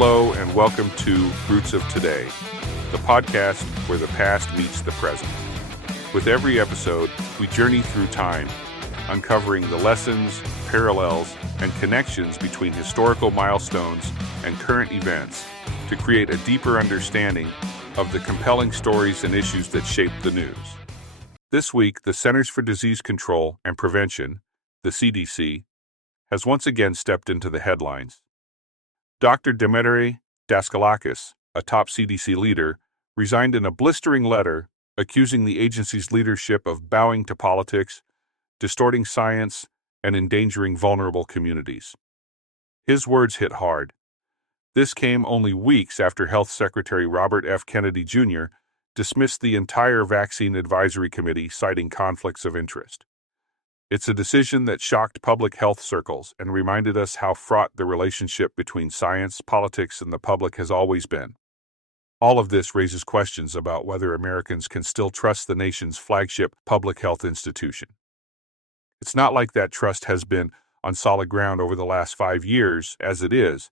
Hello and welcome to Roots of Today, the podcast where the past meets the present. With every episode, we journey through time, uncovering the lessons, parallels, and connections between historical milestones and current events to create a deeper understanding of the compelling stories and issues that shape the news. This week, the Centers for Disease Control and Prevention, the CDC, has once again stepped into the headlines. Dr. Demetri Daskalakis, a top CDC leader, resigned in a blistering letter accusing the agency's leadership of bowing to politics, distorting science, and endangering vulnerable communities. His words hit hard. This came only weeks after Health Secretary Robert F. Kennedy Jr. dismissed the entire Vaccine Advisory Committee, citing conflicts of interest. It's a decision that shocked public health circles and reminded us how fraught the relationship between science, politics, and the public has always been. All of this raises questions about whether Americans can still trust the nation's flagship public health institution. It's not like that trust has been on solid ground over the last 5 years, as it is.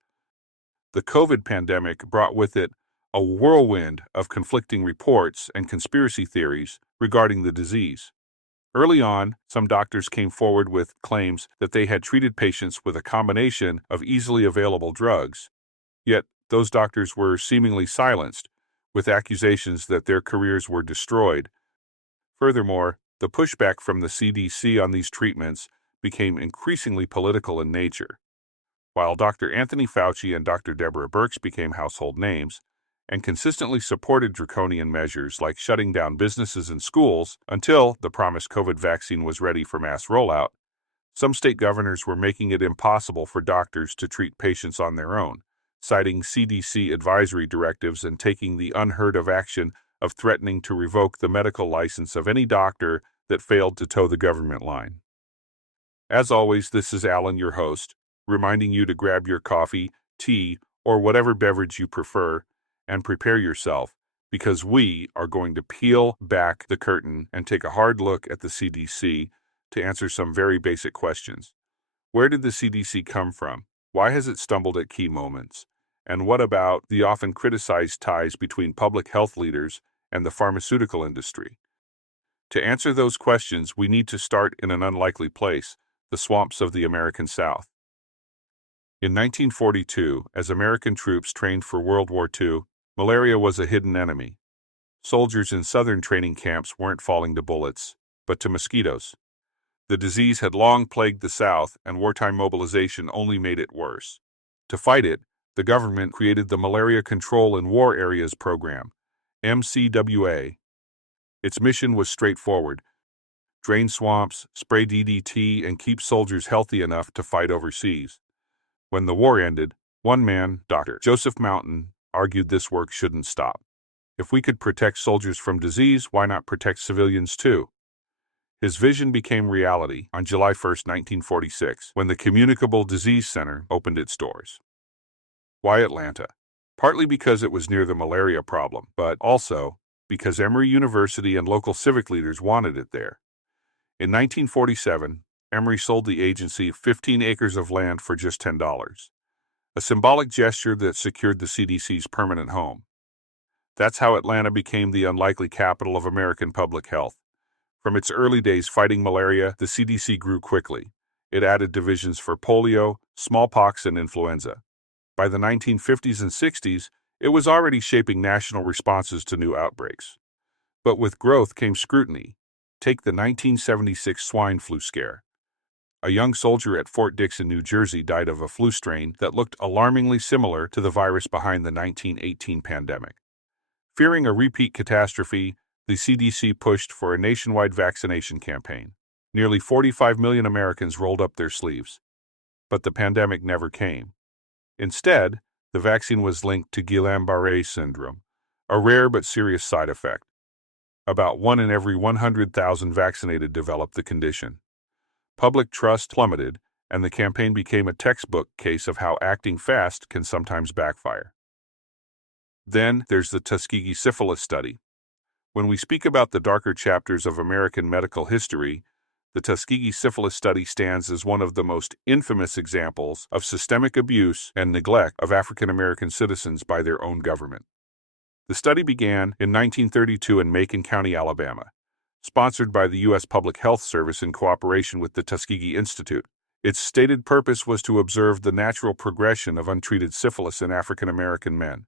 The COVID pandemic brought with it a whirlwind of conflicting reports and conspiracy theories regarding the disease. Early on, some doctors came forward with claims that they had treated patients with a combination of easily available drugs. Yet, those doctors were seemingly silenced, with accusations that their careers were destroyed. Furthermore, the pushback from the CDC on these treatments became increasingly political in nature. While Dr. Anthony Fauci and Dr. Deborah Birx became household names, and consistently supported draconian measures like shutting down businesses and schools until the promised COVID vaccine was ready for mass rollout, some state governors were making it impossible for doctors to treat patients on their own, citing CDC advisory directives and taking the unheard-of action of threatening to revoke the medical license of any doctor that failed to toe the government line. As always, this is Alan, your host, reminding you to grab your coffee, tea, or whatever beverage you prefer, and prepare yourself, because we are going to peel back the curtain and take a hard look at the CDC to answer some very basic questions. Where did the CDC come from? Why has it stumbled at key moments? And what about the often criticized ties between public health leaders and the pharmaceutical industry? To answer those questions, we need to start in an unlikely place, the swamps of the American South. In 1942, as American troops trained for World War II, malaria was a hidden enemy. Soldiers in southern training camps weren't falling to bullets, but to mosquitoes. The disease had long plagued the South, and wartime mobilization only made it worse. To fight it, the government created the Malaria Control in War Areas Program, MCWA. Its mission was straightforward: drain swamps, spray DDT, and keep soldiers healthy enough to fight overseas. When the war ended, one man, Dr. Joseph Mountain, argued this work shouldn't stop. If we could protect soldiers from disease, why not protect civilians too? His vision became reality on July 1, 1946, when the Communicable Disease Center opened its doors. Why Atlanta? Partly because it was near the malaria problem, but also because Emory University and local civic leaders wanted it there. In 1947, Emory sold the agency 15 acres of land for just $10. A symbolic gesture that secured the CDC's permanent home. That's how Atlanta became the unlikely capital of American public health. From its early days fighting malaria, the CDC grew quickly. It added divisions for polio, smallpox, and influenza. By the 1950s and 60s, it was already shaping national responses to new outbreaks. But with growth came scrutiny. Take the 1976 swine flu scare. A young soldier at Fort Dix in New Jersey died of a flu strain that looked alarmingly similar to the virus behind the 1918 pandemic. Fearing a repeat catastrophe, the CDC pushed for a nationwide vaccination campaign. Nearly 45 million Americans rolled up their sleeves. But the pandemic never came. Instead, the vaccine was linked to Guillain-Barré syndrome, a rare but serious side effect. About 1 in every 100,000 vaccinated developed the condition. Public trust plummeted, and the campaign became a textbook case of how acting fast can sometimes backfire. Then there's the Tuskegee syphilis study. When we speak about the darker chapters of American medical history, the Tuskegee syphilis study stands as one of the most infamous examples of systemic abuse and neglect of African American citizens by their own government. The study began in 1932 in Macon County, Alabama, sponsored by the U.S. Public Health Service in cooperation with the Tuskegee Institute. Its stated purpose was to observe the natural progression of untreated syphilis in African American men.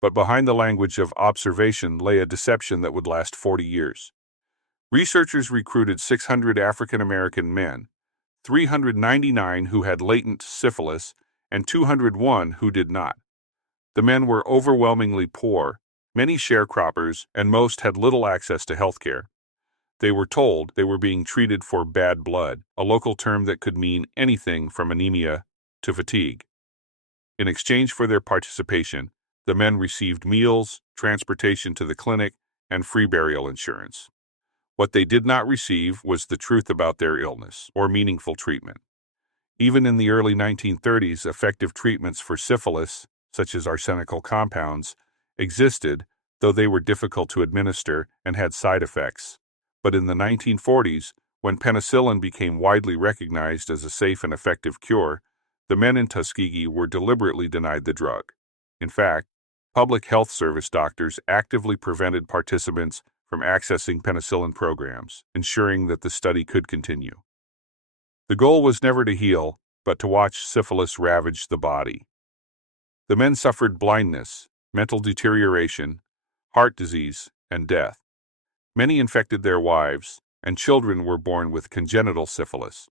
But behind the language of observation lay a deception that would last 40 years. Researchers recruited 600 African American men, 399 who had latent syphilis, and 201 who did not. The men were overwhelmingly poor, many sharecroppers, and most had little access to health care. They were told they were being treated for bad blood, a local term that could mean anything from anemia to fatigue. In exchange for their participation, the men received meals, transportation to the clinic, and free burial insurance. What they did not receive was the truth about their illness or meaningful treatment. Even in the early 1930s, effective treatments for syphilis, such as arsenical compounds, existed, though they were difficult to administer and had side effects. But in the 1940s, when penicillin became widely recognized as a safe and effective cure, the men in Tuskegee were deliberately denied the drug. In fact, public health service doctors actively prevented participants from accessing penicillin programs, ensuring that the study could continue. The goal was never to heal, but to watch syphilis ravage the body. The men suffered blindness, mental deterioration, heart disease, and death. Many infected their wives, and children were born with congenital syphilis.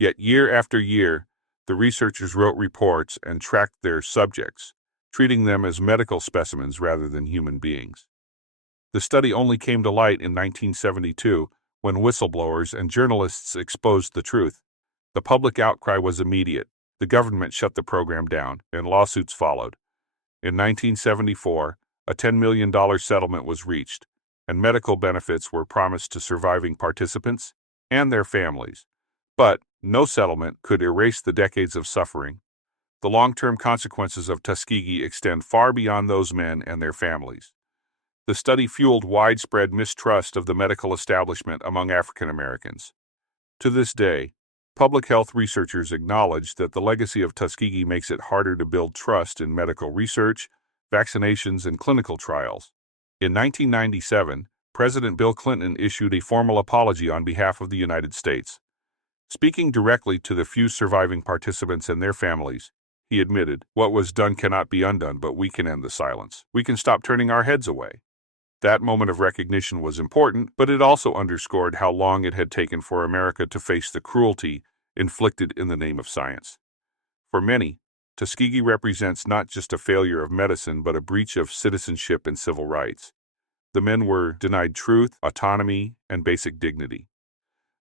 Yet year after year, the researchers wrote reports and tracked their subjects, treating them as medical specimens rather than human beings. The study only came to light in 1972 when whistleblowers and journalists exposed the truth. The public outcry was immediate. The government shut the program down, and lawsuits followed. In 1974, a $10 million settlement was reached, and medical benefits were promised to surviving participants and their families. But no settlement could erase the decades of suffering. The long-term consequences of Tuskegee extend far beyond those men and their families. The study fueled widespread mistrust of the medical establishment among African Americans. To this day, public health researchers acknowledge that the legacy of Tuskegee makes it harder to build trust in medical research, vaccinations, and clinical trials. In 1997, President Bill Clinton issued a formal apology on behalf of the United States. Speaking directly to the few surviving participants and their families, he admitted, "What was done cannot be undone, but we can end the silence. We can stop turning our heads away." That moment of recognition was important, but it also underscored how long it had taken for America to face the cruelty inflicted in the name of science. For many, Tuskegee represents not just a failure of medicine, but a breach of citizenship and civil rights. The men were denied truth, autonomy, and basic dignity.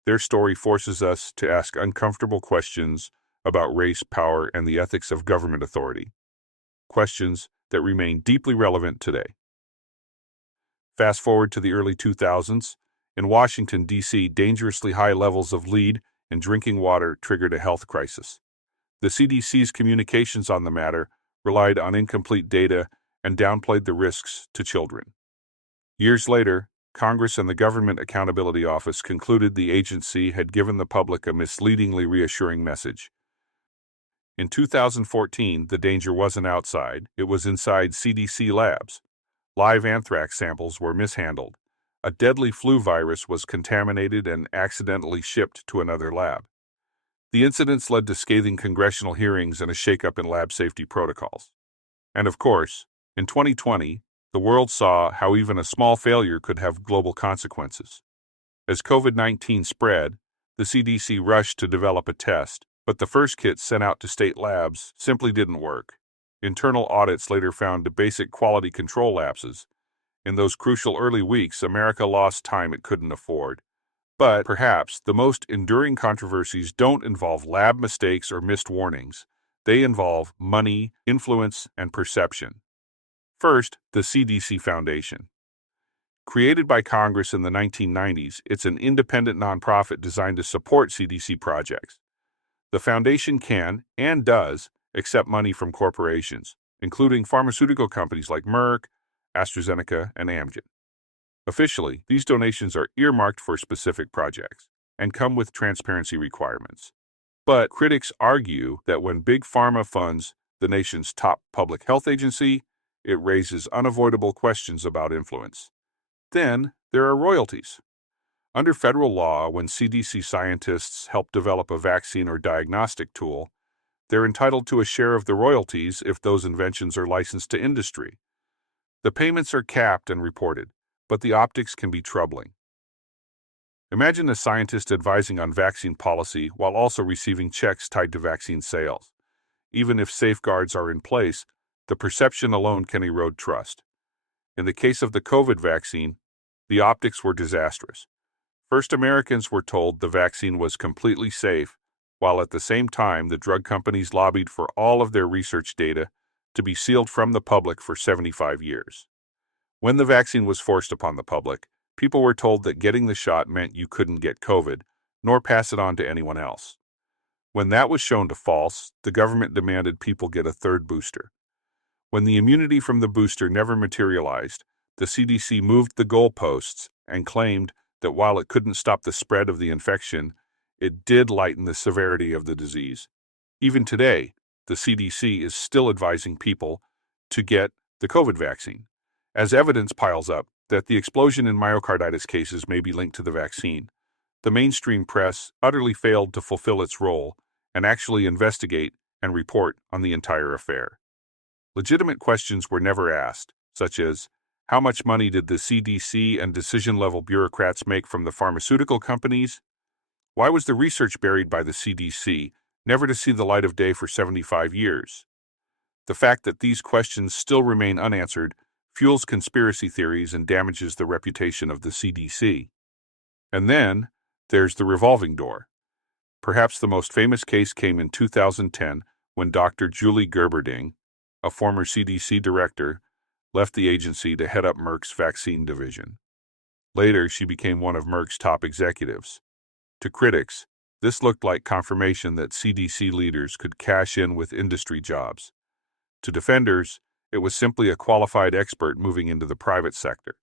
Their story forces us to ask uncomfortable questions about race, power, and the ethics of government authority. Questions that remain deeply relevant today. Fast forward to the early 2000s, in Washington, D.C., dangerously high levels of lead in drinking water triggered a health crisis. The CDC's communications on the matter relied on incomplete data and downplayed the risks to children. Years later, Congress and the Government Accountability Office concluded the agency had given the public a misleadingly reassuring message. In 2014, the danger wasn't outside, it was inside CDC labs. Live anthrax samples were mishandled. A deadly flu virus was contaminated and accidentally shipped to another lab. The incidents led to scathing congressional hearings and a shakeup in lab safety protocols. And of course, in 2020, the world saw how even a small failure could have global consequences. As COVID-19 spread, the CDC rushed to develop a test, but the first kits sent out to state labs simply didn't work. Internal audits later found basic quality control lapses. In those crucial early weeks, America lost time it couldn't afford. But perhaps the most enduring controversies don't involve lab mistakes or missed warnings. They involve money, influence, and perception. First, the CDC Foundation. Created by Congress in the 1990s, it's an independent nonprofit designed to support CDC projects. The foundation can, and does, accept money from corporations, including pharmaceutical companies like Merck, AstraZeneca, and Amgen. Officially, these donations are earmarked for specific projects. and come with transparency requirements. But critics argue that when Big Pharma funds the nation's top public health agency, it raises unavoidable questions about influence. Then there are royalties. Under federal law, when CDC scientists help develop a vaccine or diagnostic tool, they're entitled to a share of the royalties if those inventions are licensed to industry. The payments are capped and reported, but the optics can be troubling. Imagine a scientist advising on vaccine policy while also receiving checks tied to vaccine sales. Even if safeguards are in place, the perception alone can erode trust. In the case of the COVID vaccine, the optics were disastrous. First, Americans were told the vaccine was completely safe, while at the same time the drug companies lobbied for all of their research data to be sealed from the public for 75 years. When the vaccine was forced upon the public, people were told that getting the shot meant you couldn't get COVID, nor pass it on to anyone else. When that was shown to false, the government demanded people get a third booster. When the immunity from the booster never materialized, the CDC moved the goalposts and claimed that while it couldn't stop the spread of the infection, it did lighten the severity of the disease. Even today, the CDC is still advising people to get the COVID vaccine, as evidence piles up that the explosion in myocarditis cases may be linked to the vaccine. The mainstream press utterly failed to fulfill its role and actually investigate and report on the entire affair. Legitimate questions were never asked, such as, how much money did the CDC and decision-level bureaucrats make from the pharmaceutical companies? Why was the research buried by the CDC, never to see the light of day for 75 years? The fact that these questions still remain unanswered fuels conspiracy theories and damages the reputation of the CDC. And then, there's the revolving door. Perhaps the most famous case came in 2010 when Dr. Julie Gerberding, a former CDC director, left the agency to head up Merck's vaccine division. Later, she became one of Merck's top executives. To critics, this looked like confirmation that CDC leaders could cash in with industry jobs. To defenders, it was simply a qualified expert moving into the private sector.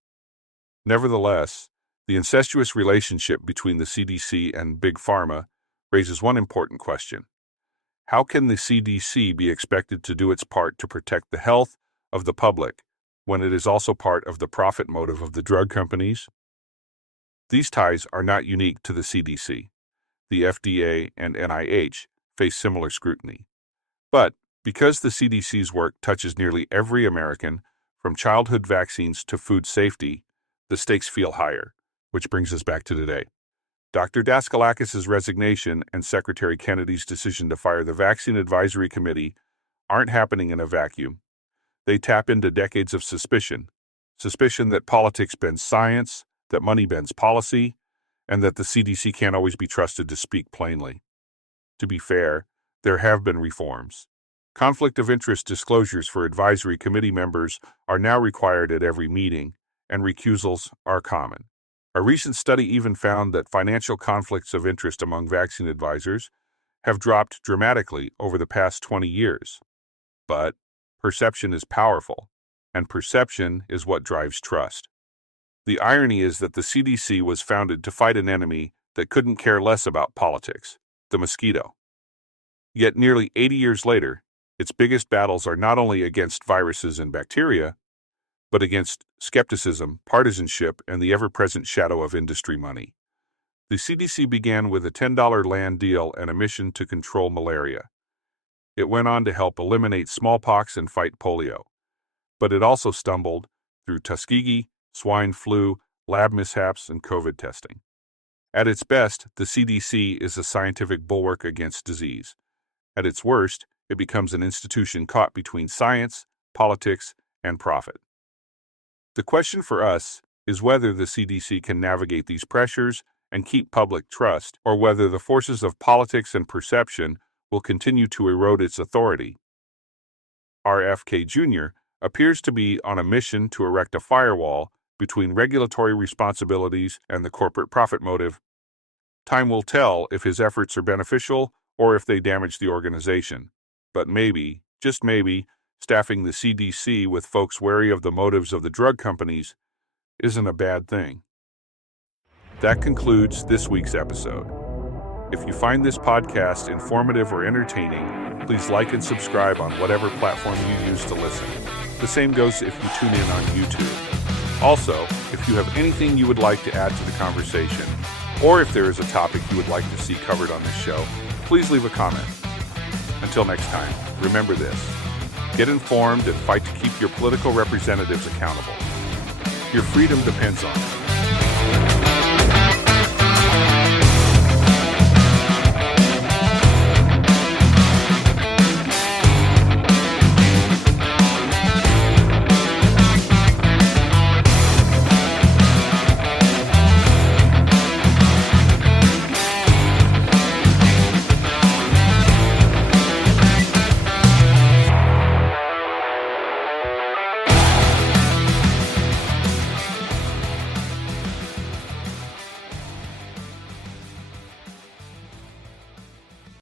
Nevertheless, the incestuous relationship between the CDC and Big Pharma raises one important question. How can the CDC be expected to do its part to protect the health of the public when it is also part of the profit motive of the drug companies? These ties are not unique to the CDC. The FDA and NIH face similar scrutiny. But because the CDC's work touches nearly every American, from childhood vaccines to food safety, the stakes feel higher, which brings us back to today. Dr. Daskalakis' resignation and Secretary Kennedy's decision to fire the Vaccine Advisory Committee aren't happening in a vacuum. They tap into decades of suspicion that politics bends science, that money bends policy, and that the CDC can't always be trusted to speak plainly. To be fair, there have been reforms. Conflict of interest disclosures for advisory committee members are now required at every meeting, and recusals are common. A recent study even found that financial conflicts of interest among vaccine advisors have dropped dramatically over the past 20 years. But perception is powerful, and perception is what drives trust. The irony is that the CDC was founded to fight an enemy that couldn't care less about politics, the mosquito. Yet nearly 80 years later, its biggest battles are not only against viruses and bacteria, but against skepticism, partisanship, and the ever-present shadow of industry money. The CDC began with a $10 land deal and a mission to control malaria. It went on to help eliminate smallpox and fight polio. But it also stumbled through Tuskegee, swine flu, lab mishaps, and COVID testing. At its best, the CDC is a scientific bulwark against disease. At its worst, it becomes an institution caught between science, politics, and profit. The question for us is whether the CDC can navigate these pressures and keep public trust, or whether the forces of politics and perception will continue to erode its authority. RFK Jr. appears to be on a mission to erect a firewall between regulatory responsibilities and the corporate profit motive. Time will tell if his efforts are beneficial or if they damage the organization. But maybe, just maybe, staffing the CDC with folks wary of the motives of the drug companies isn't a bad thing. That concludes this week's episode. If you find this podcast informative or entertaining, please like and subscribe on whatever platform you use to listen. The same goes if you tune in on YouTube. Also, if you have anything you would like to add to the conversation, or if there is a topic you would like to see covered on this show, please leave a comment. Until next time, remember this: get informed and fight to keep your political representatives accountable. Your freedom depends on it.